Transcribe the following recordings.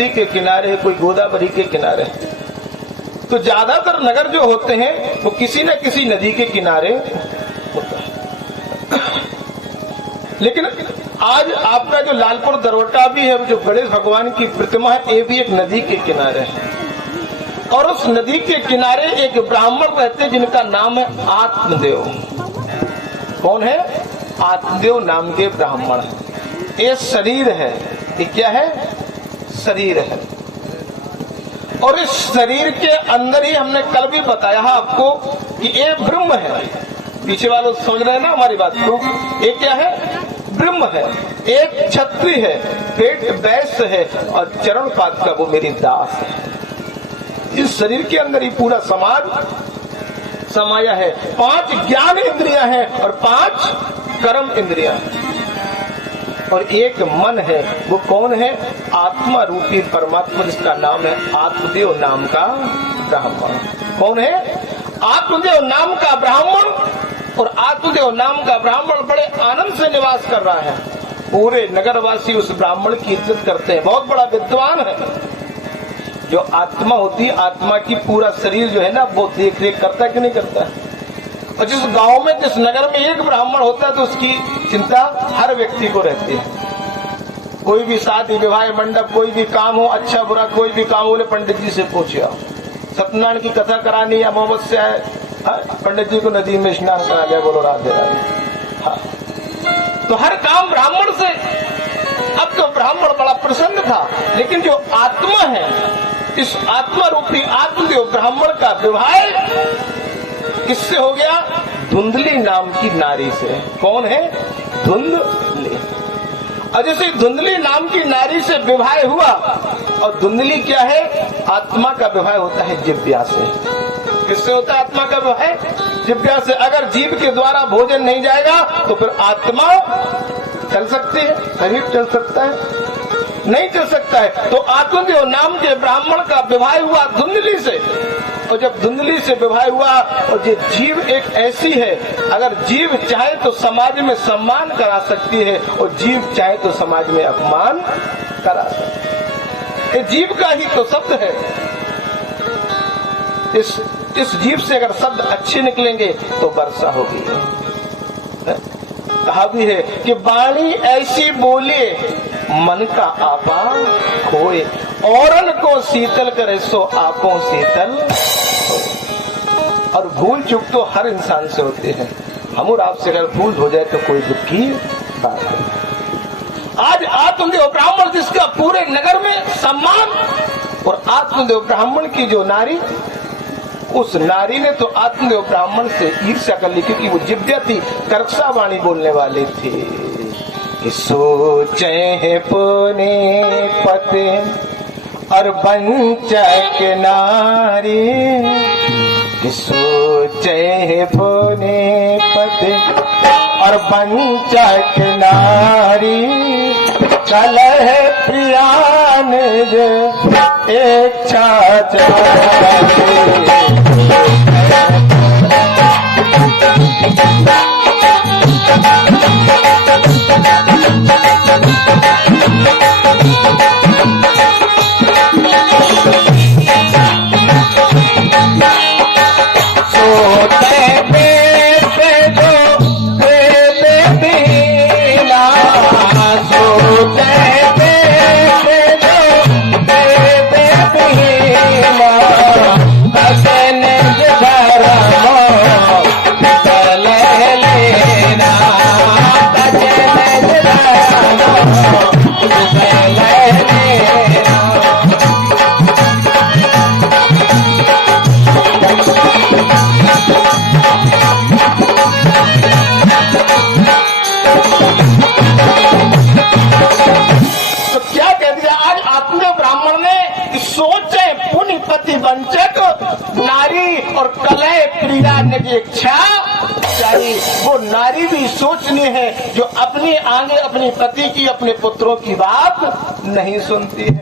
सरस्वती के किनारे, कोई गोदावरी के किनारे। तो ज्यादातर नगर जो होते हैं वो किसी न किसी नदी के किनारे होता है। लेकिन आज आपका जो लालपुर दरवटा भी है, जो गणेश भगवान की प्रतिमा है, ये भी एक नदी के किनारे है। और उस नदी के किनारे एक ब्राह्मण रहते हैं जिनका नाम है आत्मदेव। कौन है? आत्मदेव नाम के ब्राह्मण है। ये शरीर है, ये क्या है? शरीर है। और इस शरीर के अंदर ही हमने कल भी बताया आपको कि ये ब्रह्म है। पीछे वालों समझ रहे हैं ना हमारी बात को? ये क्या है? ब्रह्म है। एक छत्री है, पेट वैश्य है और चरण पाद का वो मेरी दास है। इस शरीर के अंदर ही पूरा समाज समाया है। 5 ज्ञान इंद्रियां हैं और 5 कर्म इंद्रियां हैं और एक मन है। वो कौन है? आत्मा रूपी परमात्मा, जिसका नाम है आत्मदेव नाम का ब्राह्मण। कौन है? आत्मदेव नाम का ब्राह्मण। और आत्मदेव नाम का ब्राह्मण बड़े आनंद से निवास कर रहा है। पूरे नगरवासी उस ब्राह्मण की इज्जत करते हैं। बहुत बड़ा विद्वान है। जो आत्मा होती है, आत्मा की पूरा शरीर जो है ना, वो देख रेख करता है कि नहीं करता है। और जिस गांव में, जिस नगर में एक ब्राह्मण होता है तो उसकी चिंता हर व्यक्ति को रहती है। कोई भी शादी विवाह मंडप, कोई भी काम हो, अच्छा बुरा कोई भी काम हो, पंडित जी से पूछिए। सत्यनारायण की कथा करानी है, अमावस्या है, पंडित जी को नदी में स्नान करा दिया, बोलो राधे राधे। हाँ, तो हर काम ब्राह्मण से। अब तो ब्राह्मण बड़ा प्रसन्न था, लेकिन जो आत्मा है, इस आत्मा रूपी आत्मदेव ब्राह्मण का विवाह किससे हो गया? धुंधली नाम की नारी से। कौन है? धुंधली। और जैसे धुंधली नाम की नारी से विवाह हुआ, और धुंधली क्या है? आत्मा का विवाह होता है जिव्या से। किससे होता है आत्मा का विवाह? जिव्या से। अगर जीव के द्वारा भोजन नहीं जाएगा तो फिर आत्मा चल सकती है? शरीर चल सकता है? नहीं चल सकता है। तो आत्मदेव नाम के ब्राह्मण का विवाह हुआ धुंधली से। और जब धुंधली से विवाह हुआ, और ये जीव एक ऐसी है, अगर जीव चाहे तो समाज में सम्मान करा सकती है, और जीव चाहे तो समाज में अपमान करा सकती है। ये जीव का ही तो शब्द है। इस जीव से अगर शब्द अच्छे निकलेंगे तो वर्षा होगी। कहा भी है कि वाणी ऐसी बोले मन का आपा खोए, औरन को शीतल करे सो आपो शीतल। और भूल चूक तो हर इंसान से होते हैं। हम और आपसे अगर भूल हो जाए तो कोई दुख की बात है। आज आत्मदेव ब्राह्मण जिसका पूरे नगर में सम्मान, और आत्मदेव ब्राह्मण की जो नारी, उस नारी ने तो आत्मदेव ब्राह्मण से ईर्ष्या कर ली, क्योंकि वो जिव्या थी, कर्कशा वाणी बोलने वाली थी। कि सोचे है पुने पते और वंचक नारी, कि सोचे है पुने पते और वंचक नारी, कलह प्रियान इच्छा वंचक नारी और कलह प्रिया की इच्छा चाहिए। वो नारी भी सोचनी है जो अपने आगे अपने पति की, अपने पुत्रों की बात नहीं सुनती है।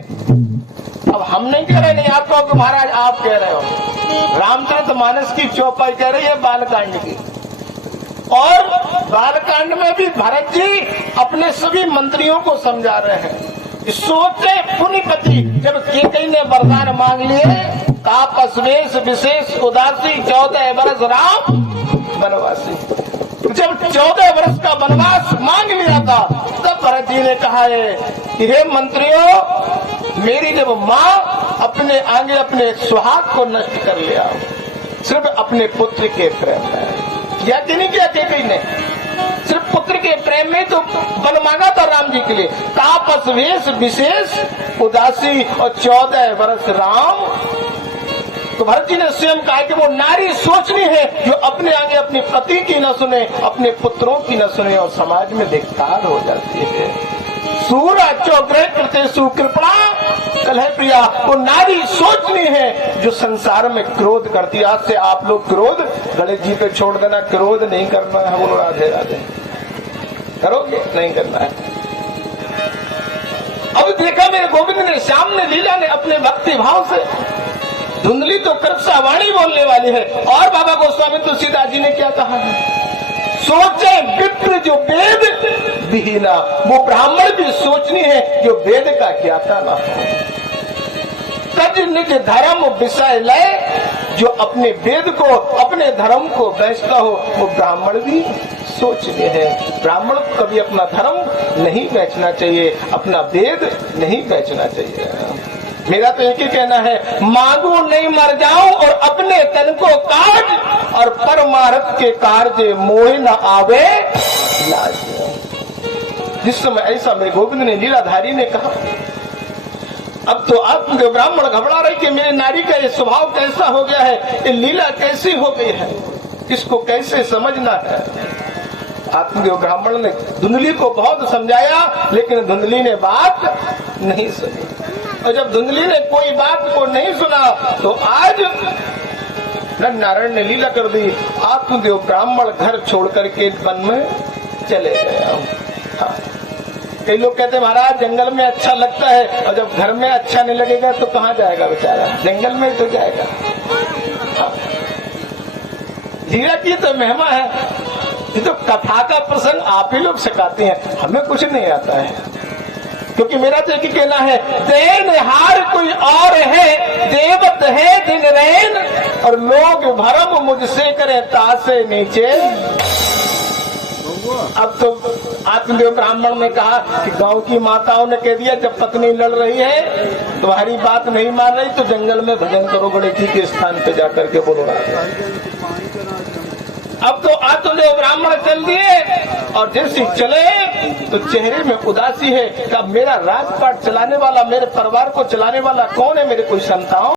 अब हम नहीं कह रहे, नहीं आप कहो महाराज आप कह रहे हो। रामचरितमानस की चौपाई कह रही है बालकांड की, और बालकांड में भी भरत जी अपने सभी मंत्रियों को समझा रहे हैं। सोचे पुनिपति, जब केकई ने वरदान मांग लिए, तापस वेश विशेष उदासी 14 वर्ष राम वनवासी। जब 14 वर्ष का वनवास मांग लिया था, तब भरत जी ने कहा है कि हे मंत्रियों, मेरी जब माँ अपने आगे अपने सुहाग को नष्ट कर लिया सिर्फ अपने पुत्र के प्रेम में, या कि नहीं किया केकई ने? सिर्फ पुत्र के प्रेम में तो वन मांगा था राम जी के लिए। तापस वेश विशेष उदासी और 14 वर्ष राम। तो भरत जी ने स्वयं कहा कि वो नारी सोचनी है जो अपने आगे अपने पति की न सुने, अपने पुत्रों की न सुने और समाज में धिक्कार हो जाती है। सूरा चौग्रह कृते सुकृपणा कलह प्रिया, वो नारी सोचनी है जो संसार में क्रोध करती है। आज से आप लोग क्रोध गणेश जी पे छोड़ देना, क्रोध नहीं करना है। बोलो राधे राधे, करोगे? नहीं करना है। अब देखा मेरे गोविंद ने, श्याम ने, लीला ने अपने भक्ति भाव से, धुंधली तो कृपसा वाणी बोलने वाली है। और बाबा गोस्वामी तुलसीदास जी ने क्या कहा है? सोचे विप्र जो वेद विहीना, वो ब्राह्मण भी सोचनी है जो वेद का ज्ञाता ना हो। तज निज धर्म विषय लय, जो अपने वेद को, अपने धर्म को बेचता हो, वो ब्राह्मण भी सोचने है। ब्राह्मण को कभी अपना धर्म नहीं बेचना चाहिए, अपना वेद नहीं बेचना चाहिए। मेरा तो एक ही कहना है, मांगू नहीं मर जाऊं और अपने तन को काट, और परमार्थ के कार्य मोह न आवे लाज। जिस समय ऐसा मेरे गोविंद ने, लीलाधारी ने कहा, अब तो आत्मदेव ब्राह्मण घबरा रही कि मेरे नारी का ये स्वभाव कैसा हो गया है, ये लीला कैसी हो गई है, इसको कैसे समझना है। आत्मदेव ब्राह्मण ने धुंधली को बहुत समझाया, लेकिन धुंधली ने बात नहीं सुनी। और जब धुंधली ने कोई बात को नहीं सुना, तो आज नर नारायण ने लीला कर दी। आत्मदेव ब्राह्मण घर छोड़ करके वन में चले गए। हाँ। कई लोग कहते महाराज जंगल में अच्छा लगता है, और जब घर में अच्छा नहीं लगेगा तो कहाँ जाएगा बेचारा? जंगल में तो जाएगा। हाँ। लीला की तो महिमा है, ये तो कथा का प्रसंग आप ही लोग सिखाते हैं, हमें कुछ नहीं आता है। क्योंकि मेरा तो एक ही कहना है, देनहार कोई और है, देवत है दिन रैन, और लोग भरम मुझसे करें तासे नीचे। अब तो आत्मदेव ब्राह्मण ने कहा कि गांव की माताओं ने कह दिया, जब पत्नी लड़ रही है, तुम्हारी बात नहीं मान रही, तो जंगल में भजन करो गणेश जी के स्थान पे जाकर के। बोलो अब तो आत्मदेव ब्राह्मण चल दिए, और जैसे चले तो चेहरे में उदासी है। अब मेरा राजपाट चलाने वाला, मेरे परिवार को चलाने वाला कौन है? मेरे कोई संतान